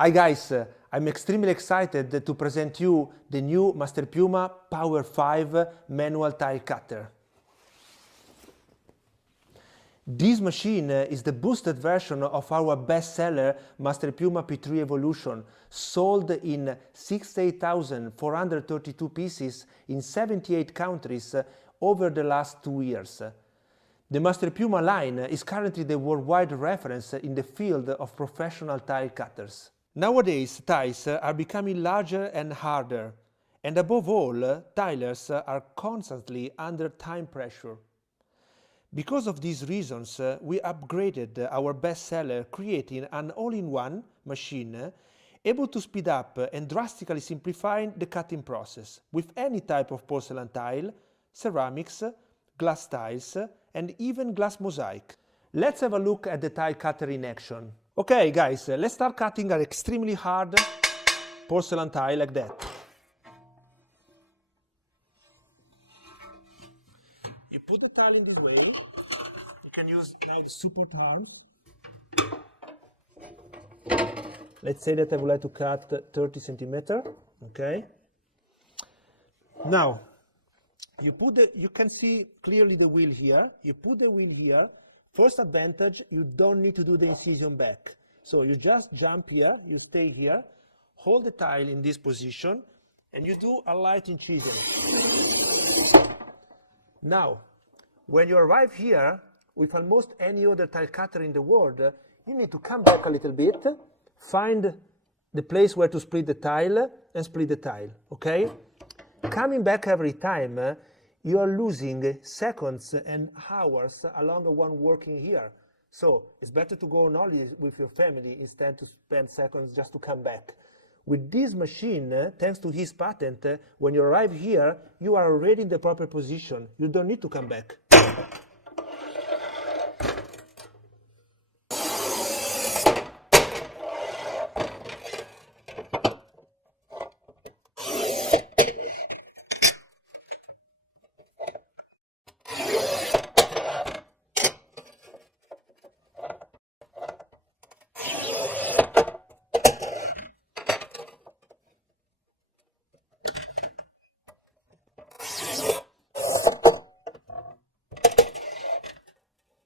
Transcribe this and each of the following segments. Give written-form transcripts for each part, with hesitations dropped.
Hi guys, I'm extremely excited to present you the new Masterpiuma P5 manual tile cutter. This machine is the boosted version of our bestseller Masterpiuma P3 Evolution, sold in 68,432 pieces in 78 countries over the last 2 years. The Masterpiuma line is currently the worldwide reference in the field of professional tile cutters. Nowadays, tiles are becoming larger and harder, and above all, tilers are constantly under time pressure. Because of these reasons, we upgraded our bestseller, creating an all-in-one machine able to speed up and drastically simplify the cutting process with any type of porcelain tile, ceramics, glass tiles, and even glass mosaic. Let's have a look at the tile cutter in action. Okay guys, let's start cutting an extremely hard porcelain tile like that. You put the tile in the rail. You can use now the support arms. Let's say that I would like to cut 30 centimeters. Okay. Now, you can see clearly the wheel here. You put the wheel here. First advantage, you don't need to do the incision back. So you just jump here, you stay here, hold the tile in this position, and you do a light incision. Now, when you arrive here, with almost any other tile cutter in the world, you need to come back a little bit, find the place where to split the tile, and split the tile, okay? Coming back every time, you are losing seconds and hours along the one working here. So it's better to go on holiday with your family instead to spend seconds just to come back. With this machine, thanks to his patent, when you arrive here, you are already in the proper position. You don't need to come back.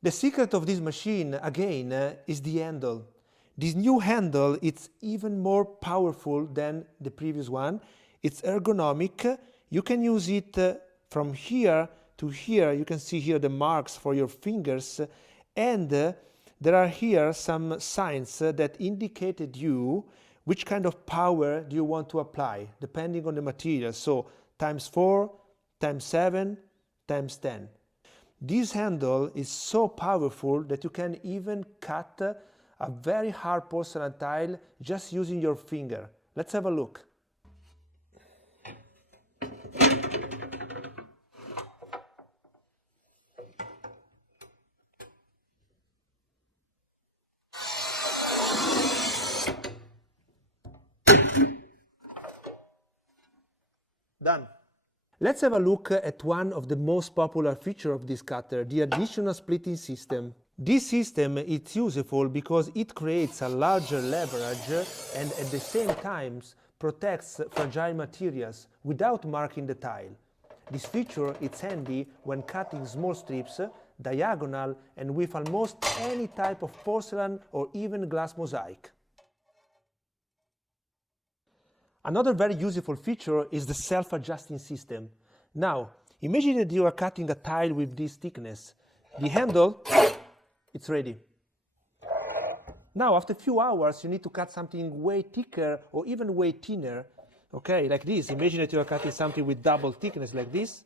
The secret of this machine, again, is the handle. This new handle is even more powerful than the previous one. It's ergonomic. You can use it from here to here. You can see here the marks for your fingers. And there are here some signs that indicated you which kind of power do you want to apply, depending on the material. So ×4, ×7, ×10. This handle is so powerful that you can even cut a very hard porcelain tile just using your finger. Let's have a look. Done. Let's have a look at one of the most popular features of this cutter, the additional splitting system. This system is useful because it creates a larger leverage and at the same time protects fragile materials without marking the tile. This feature is handy when cutting small strips, diagonal, and with almost any type of porcelain or even glass mosaic. Another very useful feature is the self-adjusting system. Now, imagine that you are cutting a tile with this thickness. The handle, it's ready. Now, after a few hours, you need to cut something way thicker or even way thinner. Okay, like this. Imagine that you are cutting something with double thickness like this.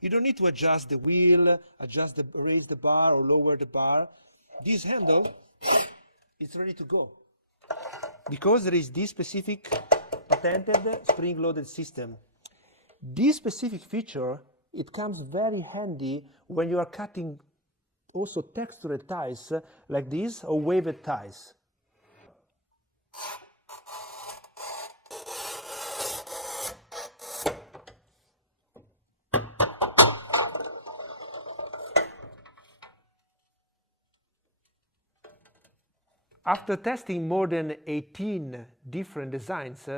You don't need to adjust the wheel, raise the bar or lower the bar. This handle, it's ready to go. Because there is this specific patented spring-loaded system. This specific feature, it comes very handy when you are cutting also textured tiles like this or waved tiles. After testing more than 18 different designs,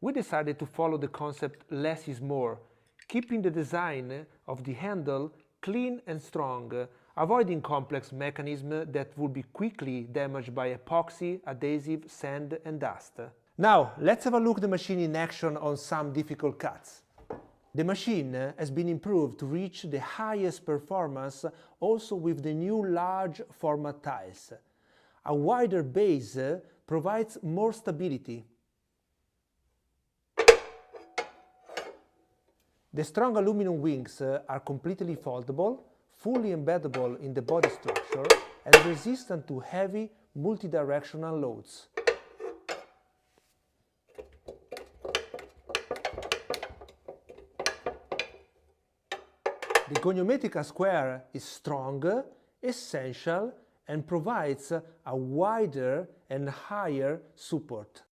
we decided to follow the concept less is more, keeping the design of the handle clean and strong, avoiding complex mechanisms that would be quickly damaged by epoxy, adhesive, sand and dust. Now, let's have a look at the machine in action on some difficult cuts. The machine has been improved to reach the highest performance also with the new large format tiles. A wider base provides more stability. The strong aluminum wings are completely foldable, fully embeddable in the body structure and resistant to heavy multidirectional loads. The goniometrica square is strong, essential, and provides a wider and higher support.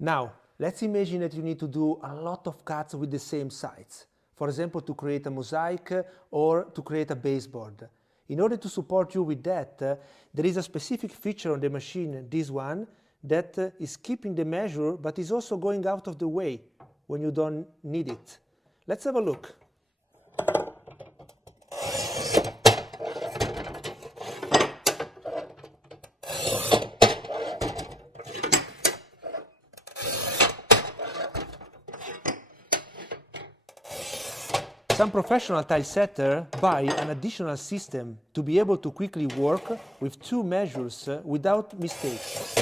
Now, let's imagine that you need to do a lot of cuts with the same sides. For example, to create a mosaic or to create a baseboard. In order to support you with that, there is a specific feature on the machine, this one, that is keeping the measure but is also going out of the way when you don't need it. Let's have a look. Some professional tile setters buy an additional system to be able to quickly work with two measures without mistakes.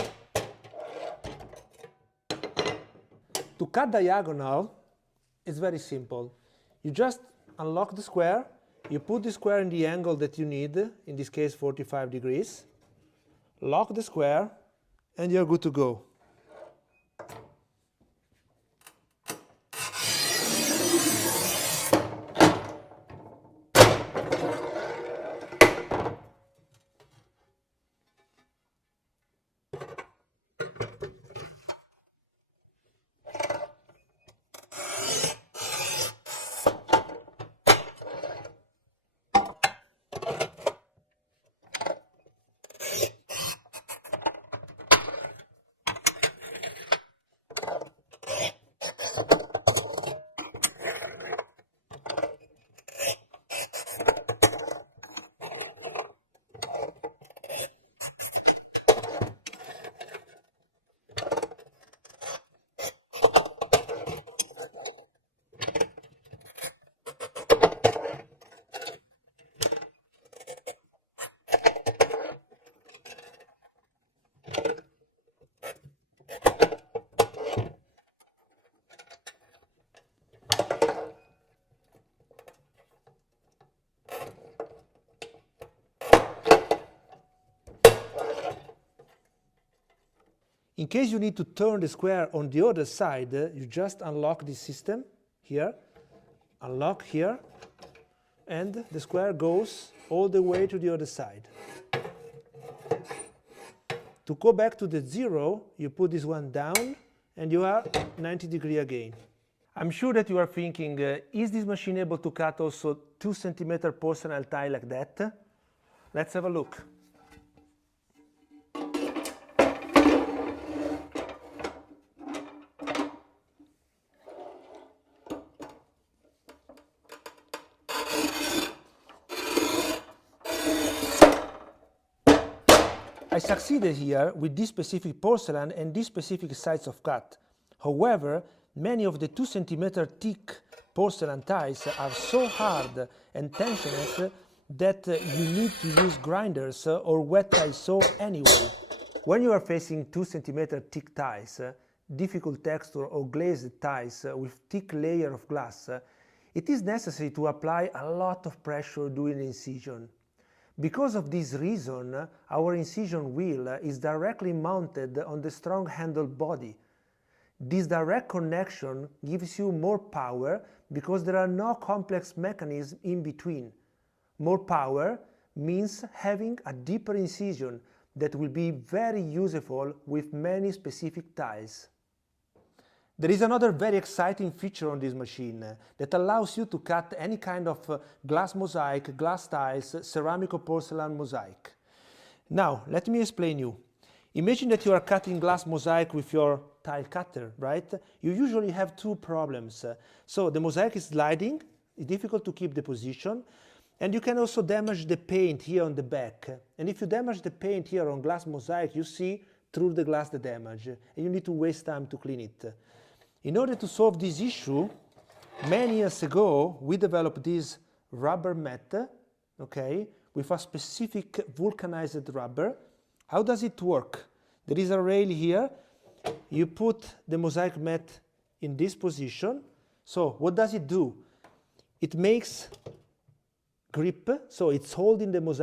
To cut diagonal, it's very simple. You just unlock the square, you put the square in the angle that you need, in this case 45 degrees, lock the square, and you're good to go. In case you need to turn the square on the other side, you just unlock this system here, unlock here, and the square goes all the way to the other side. To go back to the zero, you put this one down and you are 90 degrees again. I'm sure that you are thinking, is this machine able to cut also 2 cm porcelain tile like that? Let's have a look. I succeeded here with this specific porcelain and this specific size of cut. However, many of the 2 cm thick porcelain tiles are so hard and tensionless that you need to use grinders or wet tile saw anyway. When you are facing 2 cm thick tiles, difficult texture or glazed tiles with thick layer of glass, it is necessary to apply a lot of pressure during incision. Because of this reason, our incision wheel is directly mounted on the strong handle body. This direct connection gives you more power because there are no complex mechanisms in between. More power means having a deeper incision that will be very useful with many specific tiles. There is another very exciting feature on this machine that allows you to cut any kind of glass mosaic, glass tiles, ceramic or porcelain mosaic. Now, let me explain you. Imagine that you are cutting glass mosaic with your tile cutter, right? You usually have 2 problems. So the mosaic is sliding, it's difficult to keep the position, and you can also damage the paint here on the back. And if you damage the paint here on glass mosaic, you see through the glass the damage, and you need to waste time to clean it. In order to solve this issue, many years ago, we developed this rubber mat, okay, with a specific vulcanized rubber. How does it work? There is a rail here. You put the mosaic mat in this position. So what does it do? It makes grip, so it's holding the mosaic